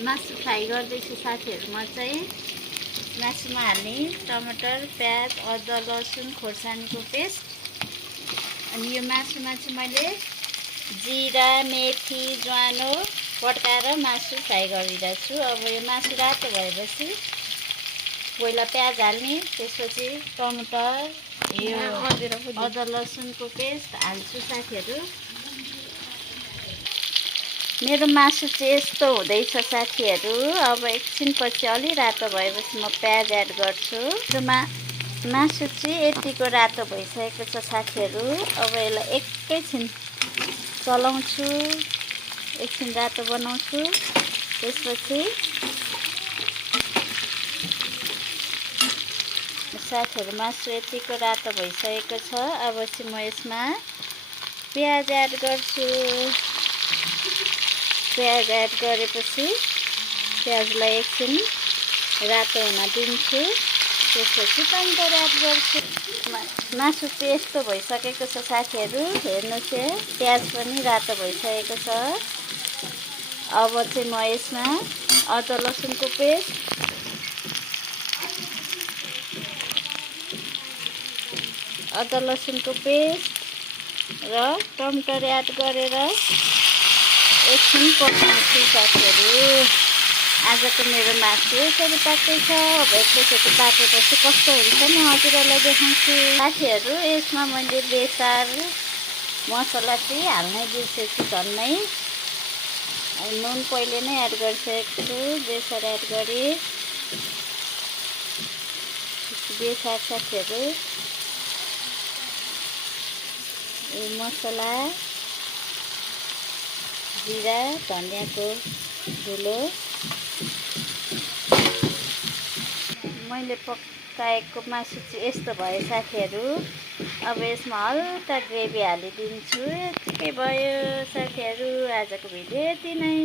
मासु फ्राई गर्दैछु साथीहरू। म चाहिँ मासुमा हाल्ने टमाटर, प्याज, अदुवा, लसुन, खोर्सानीको पेस्ट। अनि यो मासुमा चाहिँ मैले जिरा, मेथी, ज्वानो पड्काएर मासु फ्राई गरिरहेको छु। अब यो मासु रातो भएपछि पहिला प्याज हाल्ने, त्यसपछि टमाटर, यो अदुवा लसुनको पेस्ट हाल्छु साथीहरू। मेरो मासु चाहिँ यस्तो हुँदैछ साथीहरू। अब एकछिनपछि अलि रातो भएपछि म प्याज एड गर्छु। मेरो मासु चाहिँ यतिको रातो भइसकेको छ साथीहरू। अब यसलाई एकैछिन चलाउँछु, एकछिन रातो बनाउँछु। त्यसपछि साथीहरू मासु यतिको रातो भइसकेको छ। अब चाहिँ म यसमा प्याज एड गर्छु। प्याज एड गरेपछि प्याजलाई एकछिन रातो हुन दिन्छु। त्यसपछि टमाटर एड गर्छु। मासु चाहिँ यस्तो भइसकेको छ साथीहरू। हेर्नु चाहिँ प्याज पनि रातो भइसकेको छ। अब चाहिँ म यसमा अदुवा लसुनको पेस्ट, र टमाटर एड गरेर एकछिन पकाउँछु साथीहरू। आजको मेरो मासु यसरी पाक्दैछ। अब एकैचोटि पाकेपछि कस्तो हुन्छ म हजुरहरूलाई देखाउँछु साथीहरू। यसमा मैले बेसार मसला चाहिँ हाल्नै बिर्सेछु झन्नै। नुन पहिले नै एड गरिसकेको छु। बेसार एड गरेँ। बेसार साथीहरू, मसला, जिरा, धनियाँको धुलो, मैले पकाएको मासु चाहिँ यस्तो भयो साथीहरू। अब यसमा हल्का ग्रेभी हालिदिन्छु। यतिकै भयो साथीहरू। आजको भिडियो यति नै।